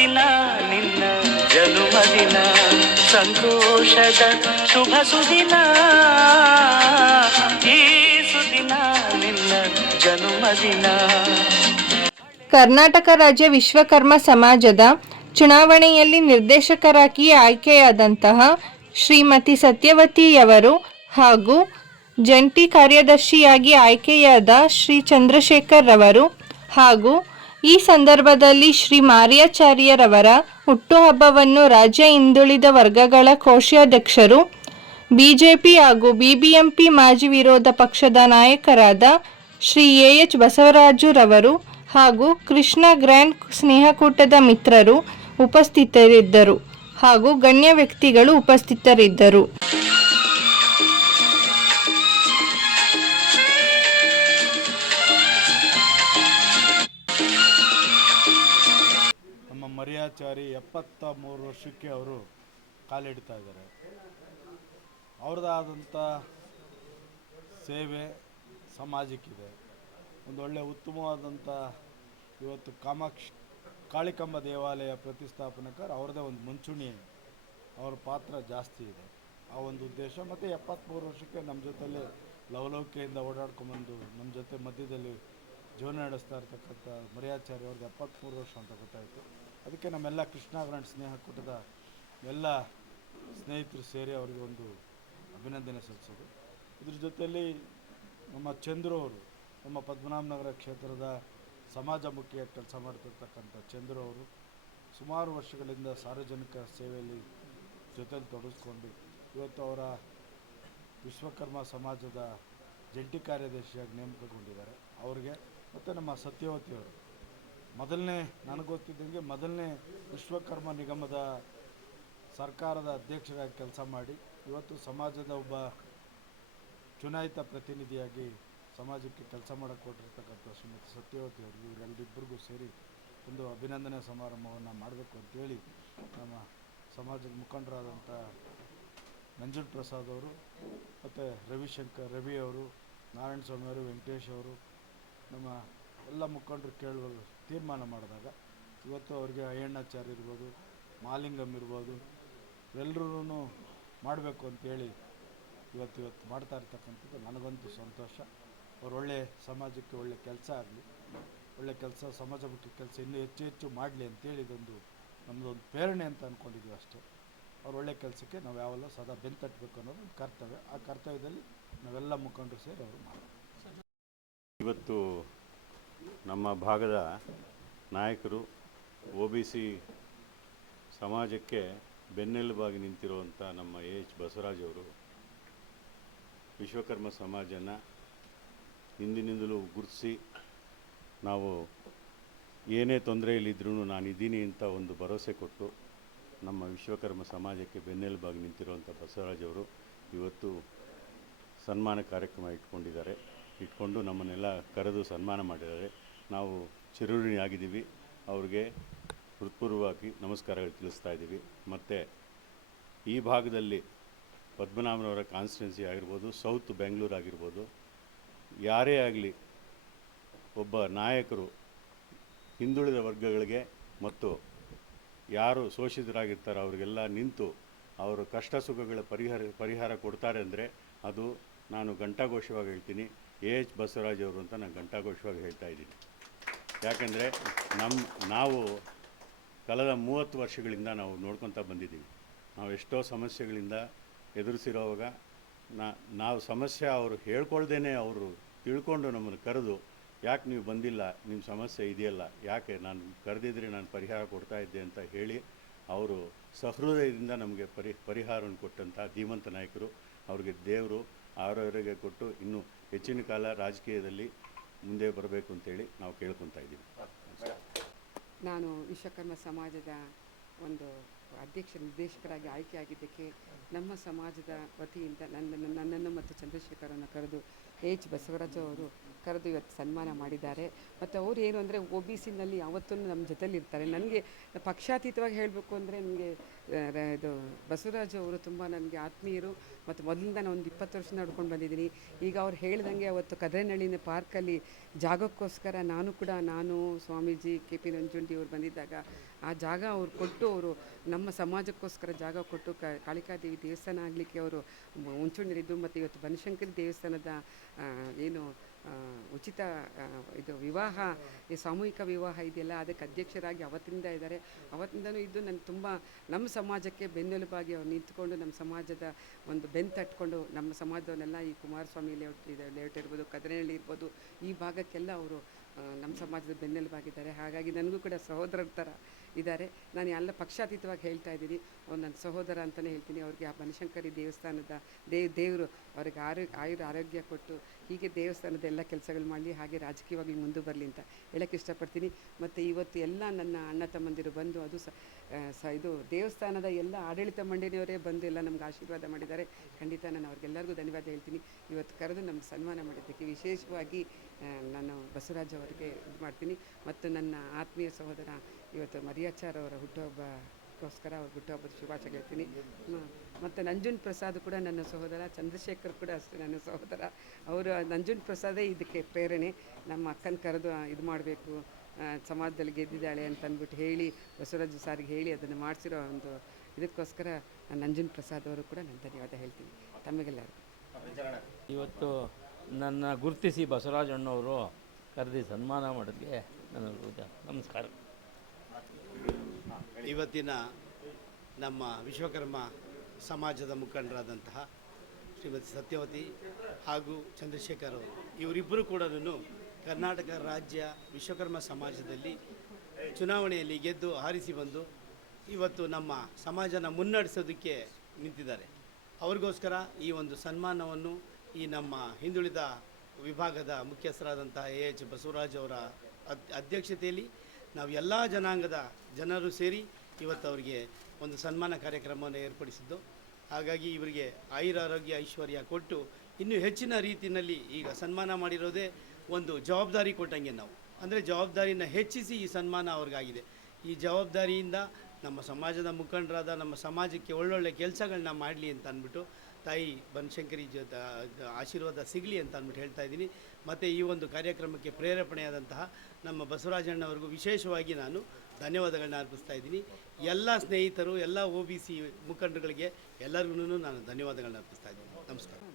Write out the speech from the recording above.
ಸುದಿನ ನಿನ್ನ ಜನುಮದಿನ ಸಂತೋಷದ ಶುಭ ಸುದಿನ. ಸುದಿನ ನಿನ್ನ ಜನುಮದಿನ ಕರ್ನಾಟಕ ರಾಜ್ಯ ವಿಶ್ವಕರ್ಮ ಸಮಾಜದ ಚುನಾವಣೆಯಲ್ಲಿ ನಿರ್ದೇಶಕರಾಗಿ ಆಯ್ಕೆಯಾದಂತಹ ಶ್ರೀಮತಿ ಸತ್ಯವತಿಯವರು ಹಾಗೂ ಜಂಟಿ ಕಾರ್ಯದರ್ಶಿಯಾಗಿ ಆಯ್ಕೆಯಾದ ಶ್ರೀ ಚಂದ್ರಶೇಖರ್ ರವರು ಹಾಗೂ ಈ ಸಂದರ್ಭದಲ್ಲಿ ಶ್ರೀ ಮಾರಿಯಾಚಾರ್ಯರವರ ಹುಟ್ಟುಹಬ್ಬವನ್ನು ರಾಜ್ಯ ಹಿಂದುಳಿದ ವರ್ಗಗಳ ಕೋಶಾಧ್ಯಕ್ಷರು, ಬಿಜೆಪಿ ಹಾಗೂ ಬಿಬಿಎಂಪಿ ಮಾಜಿ ವಿರೋಧ ಪಕ್ಷದ ನಾಯಕರಾದ ಶ್ರೀ ಎ ಎಚ್ ಬಸವರಾಜುರವರು ಹಾಗೂ ಕೃಷ್ಣ ಗ್ರ್ಯಾಂಡ್ ಸ್ನೇಹಕೂಟದ ಮಿತ್ರರು ಉಪಸ್ಥಿತರಿದ್ದರು ಹಾಗೂ ಗಣ್ಯ ವ್ಯಕ್ತಿಗಳು ಉಪಸ್ಥಿತರಿದ್ದರು. ಮರ್ಯಾಚಾರಿ ಎಪ್ಪತ್ತ ಮೂರು ವರ್ಷಕ್ಕೆ ಅವರು ಕಾಲಿಡ್ತಾ ಇದ್ದಾರೆ. ಅವ್ರದ್ದಾದಂಥ ಸೇವೆ ಸಮಾಜಕ್ಕಿದೆ. ಒಂದೊಳ್ಳೆ ಉತ್ತಮವಾದಂಥ ಇವತ್ತು ಕಾಮಾಕ್ಷಿ, ಕಾಳಿಕಂಬ ದೇವಾಲಯ ಪ್ರತಿಷ್ಠಾಪನಕಾರ ಅವ್ರದ್ದೇ ಒಂದು ಮುಂಚೂಣಿ ಅವ್ರ ಪಾತ್ರ ಜಾಸ್ತಿ ಇದೆ. ಆ ಒಂದು ಉದ್ದೇಶ ಮತ್ತು ಎಪ್ಪತ್ತ್ಮೂರು ವರ್ಷಕ್ಕೆ ನಮ್ಮ ಜೊತೆಲಿ ಲವಲವಿಕೆಯಿಂದ ಓಡಾಡ್ಕೊಂಬಂದು ನಮ್ಮ ಜೊತೆ ಮಧ್ಯದಲ್ಲಿ ಜೀವನ ನಡೆಸ್ತಾ ಇರ್ತಕ್ಕಂಥ ಮರ್ಯಾಚಾರ್ಯ ಅವ್ರದ್ದು ಎಪ್ಪತ್ತ್ಮೂರು ವರ್ಷ ಅಂತ ಗೊತ್ತಾಯಿತು. ಅದಕ್ಕೆ ನಮ್ಮೆಲ್ಲ ಕೃಷ್ಣ ಗ್ರಾಂಡ್ ಸ್ನೇಹ ಕೂಟದ ಎಲ್ಲ ಸ್ನೇಹಿತರು ಸೇರಿ ಅವರಿಗೆ ಒಂದು ಅಭಿನಂದನೆ ಸಲ್ಲಿಸೋದು. ಇದ್ರ ಜೊತೆಯಲ್ಲಿ ನಮ್ಮ ಚಂದ್ರು ಅವರು, ನಮ್ಮ ಪದ್ಮನಾಭನಗರ ಕ್ಷೇತ್ರದ ಸಮಾಜಮುಖಿಯಾಗಿ ಕೆಲಸ ಮಾಡ್ತಿರ್ತಕ್ಕಂಥ ಚಂದ್ರು ಅವರು ಸುಮಾರು ವರ್ಷಗಳಿಂದ ಸಾರ್ವಜನಿಕ ಸೇವೆಯಲ್ಲಿ ಜೊತೆಯಲ್ಲಿ ತೊಡಗಿಸ್ಕೊಂಡು ಇವತ್ತು ಅವರ ವಿಶ್ವಕರ್ಮ ಸಮಾಜದ ಜಂಟಿ ಕಾರ್ಯದರ್ಶಿಯಾಗಿ ನೇಮಕಗೊಂಡಿದ್ದಾರೆ. ಅವ್ರಿಗೆ ಮತ್ತು ನಮ್ಮ ಸತ್ಯವತಿಯವರು ಮೊದಲನೇ ನನಗೆ ಗೊತ್ತಿದ್ದಂಗೆ ಮೊದಲನೇ ವಿಶ್ವಕರ್ಮ ನಿಗಮದ ಸರ್ಕಾರದ ಅಧ್ಯಕ್ಷರಾಗಿ ಕೆಲಸ ಮಾಡಿ, ಇವತ್ತು ಸಮಾಜದ ಒಬ್ಬ ಚುನಾಯಿತ ಪ್ರತಿನಿಧಿಯಾಗಿ ಸಮಾಜಕ್ಕೆ ಕೆಲಸ ಮಾಡೋಕ್ಕೆ ಕೊಟ್ಟಿರ್ತಕ್ಕಂಥ ಶ್ರೀಮತಿ ಸತ್ಯವತಿ ಅವರು, ಇವರೆಲ್ಲರಿಬ್ಬರಿಗೂ ಸೇರಿ ಒಂದು ಅಭಿನಂದನೆ ಸಮಾರಂಭವನ್ನು ಮಾಡಬೇಕು ಅಂತೇಳಿ ನಮ್ಮ ಸಮಾಜದ ಮುಖಂಡರಾದಂಥ ಮಂಜುಳ್ ಪ್ರಸಾದ್ ಅವರು, ಮತ್ತು ರವಿಶಂಕರ್ ರವಿ ಅವರು ನಾರಾಯಣ ಸ್ವಾಮಿ ಅವರು, ವೆಂಕಟೇಶ್ ಅವರು, ನಮ್ಮ ಎಲ್ಲ ಮುಖಂಡರು ಕೇಳುವ ತೀರ್ಮಾನ ಮಾಡಿದಾಗ ಇವತ್ತು ಅವರಿಗೆ ಅಯ್ಯಣ್ಣಾಚಾರ್ಯ ಇರ್ಬೋದು, ಮಾಲಿಂಗಮ್ ಇರ್ಬೋದು ಎಲ್ಲರೂ ಮಾಡಬೇಕು ಅಂತೇಳಿ ಇವತ್ತು ಇವತ್ತು ಮಾಡ್ತಾ ಇರ್ತಕ್ಕಂಥದ್ದು ನನಗಂತೂ ಸಂತೋಷ. ಅವ್ರು ಒಳ್ಳೆ ಸಮಾಜಕ್ಕೆ ಒಳ್ಳೆ ಕೆಲಸ ಆಗಲಿ, ಒಳ್ಳೆ ಕೆಲಸ ಸಮಾಜಮುಖಿ ಕೆಲಸ ಇನ್ನೂ ಹೆಚ್ಚು ಹೆಚ್ಚು ಮಾಡಲಿ ಅಂತೇಳಿ ಇದೊಂದು ನಮ್ಮದೊಂದು ಪ್ರೇರಣೆ ಅಂತ ಅಂದ್ಕೊಂಡಿದ್ದೀವಿ ಅಷ್ಟೇ. ಅವ್ರ ಒಳ್ಳೆ ಕೆಲಸಕ್ಕೆ ನಾವು ಯಾವೆಲ್ಲ ಸದಾ ಬೆಂತಟ್ಟಬೇಕು ಅನ್ನೋದು ಒಂದು ಕರ್ತವ್ಯ. ಆ ಕರ್ತವ್ಯದಲ್ಲಿ ನಾವೆಲ್ಲ ಮುಖಂಡರು ಸೇರಿ ಅವರು ಮಾಡ್ತೀವಿ ಇವತ್ತು ನಮ್ಮ ಭಾಗದ ನಾಯಕರು ಒ ಬಿ ಸಿ ಸಮಾಜಕ್ಕೆ ಬೆನ್ನೆಲುಬಾಗಿ ನಿಂತಿರುವಂಥ ನಮ್ಮ ಎ ಎಚ್ ಬಸವರಾಜ್ ಅವರು ವಿಶ್ವಕರ್ಮ ಸಮಾಜನ ಹಿಂದಿನಿಂದಲೂ ಗುರುತಿಸಿ ನಾವು ಏನೇ ತೊಂದರೆಯಲ್ಲಿದ್ದರೂ ನಾನಿದ್ದೀನಿ ಅಂತ ಒಂದು ಭರವಸೆ ಕೊಟ್ಟು ನಮ್ಮ ವಿಶ್ವಕರ್ಮ ಸಮಾಜಕ್ಕೆ ಬೆನ್ನೆಲುಬಾಗಿ ನಿಂತಿರುವಂಥ ಬಸವರಾಜ್ ಅವರು ಇವತ್ತು ಸನ್ಮಾನ ಕಾರ್ಯಕ್ರಮ ಇಟ್ಕೊಂಡಿದ್ದಾರೆ. ಇಟ್ಕೊಂಡು ನಮ್ಮನ್ನೆಲ್ಲ ಕರೆದು ಸನ್ಮಾನ ಮಾಡಿದ್ದಾರೆ. ನಾವು ಚಿರಋಣಿಯಾಗಿದ್ದೀವಿ. ಅವ್ರಿಗೆ ಹೃತ್ಪೂರ್ವವಾಗಿ ನಮಸ್ಕಾರಗಳು ತಿಳಿಸ್ತಾ ಇದ್ದೀವಿ. ಮತ್ತು ಈ ಭಾಗದಲ್ಲಿ ಪದ್ಮನಾಭನವರ ಕಾನ್ಸ್ಟಿಟ್ಯೂನ್ಸಿ ಆಗಿರ್ಬೋದು ಸೌತ್ ಬೆಂಗಳೂರು ಆಗಿರ್ಬೋದು, ಯಾರೇ ಆಗಲಿ ಒಬ್ಬ ನಾಯಕರು ಹಿಂದುಳಿದ ವರ್ಗಗಳಿಗೆ ಮತ್ತು ಯಾರು ಶೋಷಿತರಾಗಿರ್ತಾರೋ ಅವರಿಗೆಲ್ಲ ನಿಂತು ಅವರು ಕಷ್ಟ ಸುಖಗಳ ಪರಿಹಾರ ಪರಿಹಾರ ಕೊಡ್ತಾರೆ ಅಂದರೆ ಅದು ನಾನು ಘಂಟಾಘೋಷವಾಗಿ ಹೇಳ್ತೀನಿ. ಎ ಎಚ್ ಬಸವರಾಜ್ ಅವರು ಅಂತ ನಾನು ಘಂಟಾಘೋಷವಾಗಿ ಹೇಳ್ತಾ ಇದ್ದೀನಿ. ಯಾಕೆಂದರೆ ನಮ್ಮ ನಾವು ಕಳೆದ ಮೂವತ್ತು ವರ್ಷಗಳಿಂದ ನಾವು ನೋಡ್ಕೊತಾ ಬಂದಿದ್ದೀವಿ. ನಾವು ಎಷ್ಟೋ ಸಮಸ್ಯೆಗಳಿಂದ ಎದುರಿಸಿರೋವಾಗ ನಾ, ನಾವು ಸಮಸ್ಯೆ ಅವರು ಹೇಳ್ಕೊಳ್ದೇ ಅವರು ತಿಳ್ಕೊಂಡು ನಮ್ಮನ್ನು ಕರೆದು, ಯಾಕೆ ನೀವು ಬಂದಿಲ್ಲ? ನಿಮ್ಮ ಸಮಸ್ಯೆ ಇದೆಯಲ್ಲ? ಯಾಕೆ? ನಾನು ಕರೆದಿದ್ರೆ ನಾನು ಪರಿಹಾರ ಕೊಡ್ತಾ ಇದ್ದೆ ಅಂತ ಹೇಳಿ ಅವರು ಸಹೃದಯದಿಂದ ನಮಗೆ ಪರಿ ಪರಿಹಾರವನ್ನು ಕೊಟ್ಟಂಥ ಧೀಮಂತ ನಾಯಕರು, ಅವ್ರಿಗೆ ದೇವರು, ಆರೋಗ್ಯ ಕೊಟ್ಟು ಇನ್ನೂ ಹೆಚ್ಚಿನ ಕಾಲ ರಾಜಕೀಯದಲ್ಲಿ ಮುಂದೆ ಬರಬೇಕು ಅಂತೇಳಿ ನಾವು ಕೇಳ್ಕೊತಾ ಇದ್ದೀವಿ. ನಾನು ವಿಶ್ವಕರ್ಮ ಸಮಾಜದ ಒಂದು ಅಧ್ಯಕ್ಷ, ನಿರ್ದೇಶಕರಾಗಿ ಆಯ್ಕೆಯಾಗಿದ್ದಕ್ಕೆ ನಮ್ಮ ಸಮಾಜದ ವತಿಯಿಂದ ನನ್ನ ನನ್ನನ್ನು ಮತ್ತು ಚಂದ್ರಶೇಖರನ್ನು ಕರೆದು ಎಚ್ ಬಸವರಾಜ ಅವರು ಕರೆದು ಇವತ್ತು ಸನ್ಮಾನ ಮಾಡಿದ್ದಾರೆ. ಮತ್ತು ಅವರು ಏನು ಅಂದರೆ ಒ ಬಿ ಸಿನಲ್ಲಿ ಯಾವತ್ತೂ ನಮ್ಮ ಜೊತೆಲಿರ್ತಾರೆ ನನಗೆ ಪಕ್ಷಾತೀತವಾಗಿ ಹೇಳಬೇಕು ಅಂದರೆ ನನಗೆ ಇದು ಬಸವರಾಜು ಅವರು ತುಂಬ ನನಗೆ ಆತ್ಮೀಯರು ಮತ್ತು ಮೊದಲಿಂದ ನಾನು ಒಂದು ಇಪ್ಪತ್ತು ವರ್ಷ ನಡ್ಕೊಂಡು ಬಂದಿದ್ದೀನಿ. ಈಗ ಅವ್ರು ಹೇಳ್ದಂಗೆ ಅವತ್ತು ಕದ್ರೆನಹಳ್ಳಿನ ಪಾರ್ಕಲ್ಲಿ ಜಾಗಕ್ಕೋಸ್ಕರ ನಾನು ಕೂಡ ನಾನು, ಸ್ವಾಮೀಜಿ ಕೆ ಪಿ ನಂಜುಂಡಿ ಅವ್ರು ಬಂದಿದ್ದಾಗ ಆ ಜಾಗ ಅವ್ರು ಕೊಟ್ಟು ಅವರು ನಮ್ಮ ಸಮಾಜಕ್ಕೋಸ್ಕರ ಜಾಗ ಕೊಟ್ಟು ಕಾಳಿಕಾದೇವಿ ದೇವಸ್ಥಾನ ಆಗಲಿಕ್ಕೆ ಅವರು ಮುಂಚೂಣಿರಿದ್ದು ಮತ್ತು ಇವತ್ತು ಬನಶಂಕರಿ ದೇವಸ್ಥಾನದ ಏನು ಉಚಿತ ಇದು ವಿವಾಹ, ಈ ಸಾಮೂಹಿಕ ವಿವಾಹ ಇದೆಯಲ್ಲ, ಅದಕ್ಕೆ ಅಧ್ಯಕ್ಷರಾಗಿ ಅವತ್ತಿಂದ ಇದ್ದಾರೆ. ಅವತ್ತಿಂದನೂ ಇದ್ದು ನನ್ನ ತುಂಬ, ನಮ್ಮ ಸಮಾಜಕ್ಕೆ ಬೆನ್ನೆಲುಬಾಗಿ ಅವ್ರು ನಿಂತ್ಕೊಂಡು ನಮ್ಮ ಸಮಾಜದ ಒಂದು ಬೆನ್ನು ತಟ್ಕೊಂಡು ನಮ್ಮ ಸಮಾಜವನ್ನೆಲ್ಲ ಈ ಕುಮಾರಸ್ವಾಮಿ ಲೇಔಟ್ ಇದೆ, ಲೇಔಟ್ ಇರ್ಬೋದು, ಕದನಹಳ್ಳಿ ಇರ್ಬೋದು, ಈ ಭಾಗಕ್ಕೆಲ್ಲ ಅವರು ನಮ್ಮ ಸಮಾಜದ ಬೆನ್ನೆಲುಬಾಗಿದ್ದಾರೆ. ಹಾಗಾಗಿ ನನಗೂ ಕೂಡ ಸಹೋದರರ ಥರ ಇದ್ದಾರೆ. ನಾನು ಎಲ್ಲ ಪಕ್ಷಾತೀತವಾಗಿ ಹೇಳ್ತಾ ಇದ್ದೀನಿ. ಅವ್ರು ನನ್ನ ಸಹೋದರ ಅಂತಲೇ ಹೇಳ್ತೀನಿ. ಅವ್ರಿಗೆ ಆ ಬನಶಂಕರಿ ದೇವಸ್ಥಾನದ ದೇವ್ ದೇವರು ಅವ್ರಿಗೆ ಆರೋ, ಆಯುರ್ ಆರೋಗ್ಯ ಕೊಟ್ಟು ಹೀಗೆ ದೇವಸ್ಥಾನದ ಎಲ್ಲ ಕೆಲಸಗಳು ಮಾಡಲಿ, ಹಾಗೆ ರಾಜಕೀಯವಾಗಿ ಮುಂದೆ ಬರಲಿ ಅಂತ ಹೇಳೋಕ್ಕೆ ಇಷ್ಟಪಡ್ತೀನಿ. ಮತ್ತು ಇವತ್ತು ಎಲ್ಲ ನನ್ನ ಅಣ್ಣ ತಮ್ಮಂದಿರು ಬಂದು ಅದು ಸ, ಇದು ದೇವಸ್ಥಾನದ ಎಲ್ಲ ಆಡಳಿತ ಮಂಡಳಿಯವರೇ ಬಂದು ಎಲ್ಲ ನಮ್ಗೆ ಆಶೀರ್ವಾದ ಮಾಡಿದ್ದಾರೆ. ಖಂಡಿತ ನಾನು ಅವ್ರಿಗೆಲ್ಲರಿಗೂ ಧನ್ಯವಾದ ಹೇಳ್ತೀನಿ. ಇವತ್ತು ಕರೆದು ನಮ್ಗೆ ಸನ್ಮಾನ ಮಾಡಿದ್ದಕ್ಕೆ ವಿಶೇಷವಾಗಿ ನಾನು ಬಸವರಾಜ್ ಅವರಿಗೆ ಇದು ಮಾಡ್ತೀನಿ. ಮತ್ತು ನನ್ನ ಆತ್ಮೀಯ ಸಹೋದರ ಇವತ್ತು ಮರಿಯಾಚಾರ್ ಅವರ ಹುಟ್ಟುಹಬ್ಬಕ್ಕೋಸ್ಕರ ಅವ್ರ ಹುಟ್ಟುಹಬ್ಬದ ಶುಭಾಶಯ ಹೇಳ್ತೀನಿ. ಮತ್ತು ನಂಜುನ್ ಪ್ರಸಾದ್ ಕೂಡ ನನ್ನ ಸಹೋದರ ಚಂದ್ರಶೇಖರ್ ಕೂಡ ಅಷ್ಟೇ ನನ್ನ ಸಹೋದರ. ಅವರು ನಂಜುನ್ ಪ್ರಸಾದೇ ಇದಕ್ಕೆ ಪ್ರೇರಣೆ. ನಮ್ಮ ಅಕ್ಕನ ಕರೆದು ಇದು ಮಾಡಬೇಕು ಸಮಾಜದಲ್ಲಿ ಗೆದ್ದಿದ್ದಾಳೆ ಅಂತ ಅಂದ್ಬಿಟ್ಟು ಹೇಳಿ ಬಸವರಾಜು ಸಾರಿಗೆ ಹೇಳಿ ಅದನ್ನು ಮಾಡಿಸಿರೋ ಒಂದು ಇದಕ್ಕೋಸ್ಕರ ನಾನು ನಂಜುನ್ ಪ್ರಸಾದ್ ಅವರು ಕೂಡ ನಾನು ಧನ್ಯವಾದ ಹೇಳ್ತೀನಿ. ತಮಗೆಲ್ಲರಿಗೂ ಇವತ್ತು ನನ್ನ ಗುರುತಿಸಿ ಬಸವರಾಜಣ್ಣವರು ಕರೆದಿ ಸನ್ಮಾನ ಮಾಡೋದಕ್ಕೆ ನನ್ನ ನಮಸ್ಕಾರ. ಇವತ್ತಿನ ನಮ್ಮ ವಿಶ್ವಕರ್ಮ ಸಮಾಜದ ಮುಖಂಡರಾದಂತಹ ಶ್ರೀಮತಿ ಸತ್ಯವತಿ ಹಾಗೂ ಚಂದ್ರಶೇಖರ್ ಅವರು, ಇವರಿಬ್ಬರು ಕೂಡ ಕರ್ನಾಟಕ ರಾಜ್ಯ ವಿಶ್ವಕರ್ಮ ಸಮಾಜದಲ್ಲಿ ಚುನಾವಣೆಯಲ್ಲಿ ಗೆದ್ದು ಹಾರಿಸಿ ಬಂದು ಇವತ್ತು ನಮ್ಮ ಸಮಾಜನ ಮುನ್ನಡೆಸೋದಕ್ಕೆ ನಿಂತಿದ್ದಾರೆ. ಅವ್ರಿಗೋಸ್ಕರ ಈ ಒಂದು ಸನ್ಮಾನವನ್ನು ಈ ನಮ್ಮ ಹಿಂದುಳಿದ ವಿಭಾಗದ ಮುಖ್ಯಸ್ಥರಾದಂತಹ ಎ ಎಚ್ ಬಸವರಾಜ್ ಅವರ ಅಧ್ಯಕ್ಷತೆಯಲ್ಲಿ ನಾವು ಎಲ್ಲ ಜನಾಂಗದ ಜನರು ಸೇರಿ ಇವತ್ತು ಅವರಿಗೆ ಒಂದು ಸನ್ಮಾನ ಕಾರ್ಯಕ್ರಮವನ್ನು ಏರ್ಪಡಿಸಿದ್ದು. ಹಾಗಾಗಿ ಇವರಿಗೆ ಆಯುರಾರೋಗ್ಯ ಐಶ್ವರ್ಯ ಕೊಟ್ಟು ಇನ್ನೂ ಹೆಚ್ಚಿನ ರೀತಿಯಲ್ಲಿ ಈಗ ಸನ್ಮಾನ ಮಾಡಿರೋದೇ ಒಂದು ಜವಾಬ್ದಾರಿ ಕೊಟ್ಟಂಗೆ ನಾವು. ಅಂದರೆ ಜವಾಬ್ದಾರಿನ ಹೆಚ್ಚಿಸಿ ಈ ಸನ್ಮಾನ ಅವ್ರಿಗಾಗಿದೆ. ಈ ಜವಾಬ್ದಾರಿಯಿಂದ ನಮ್ಮ ಸಮಾಜದ ಮುಖಂಡರಾದ ನಮ್ಮ ಸಮಾಜಕ್ಕೆ ಒಳ್ಳೊಳ್ಳೆ ಕೆಲಸಗಳನ್ನ ಮಾಡಲಿ ಅಂತ ಅಂದ್ಬಿಟ್ಟು ತಾಯಿ ಬನಶಂಕರಿ ಜೊತೆ ಆಶೀರ್ವಾದ ಸಿಗಲಿ ಅಂತ ಅಂದ್ಬಿಟ್ಟು ಹೇಳ್ತಾ ಇದ್ದೀನಿ. ಮತ್ತು ಈ ಒಂದು ಕಾರ್ಯಕ್ರಮಕ್ಕೆ ಪ್ರೇರೇಪಣೆಯಾದಂತಹ ನಮ್ಮ ಬಸವರಾಜಣ್ಣವ್ರಿಗೂ ವಿಶೇಷವಾಗಿ ನಾನು ಧನ್ಯವಾದಗಳನ್ನ ಅರ್ಪಿಸ್ತಾ ಇದ್ದೀನಿ. ಎಲ್ಲ ಸ್ನೇಹಿತರು, ಎಲ್ಲ ಒ ಬಿ ಸಿ ಮುಖಂಡರುಗಳಿಗೆ ಎಲ್ಲರಿಗೂ ನಾನು ಧನ್ಯವಾದಗಳನ್ನ ಅರ್ಪಿಸ್ತಾ ಇದ್ದೀನಿ. ನಮಸ್ಕಾರ.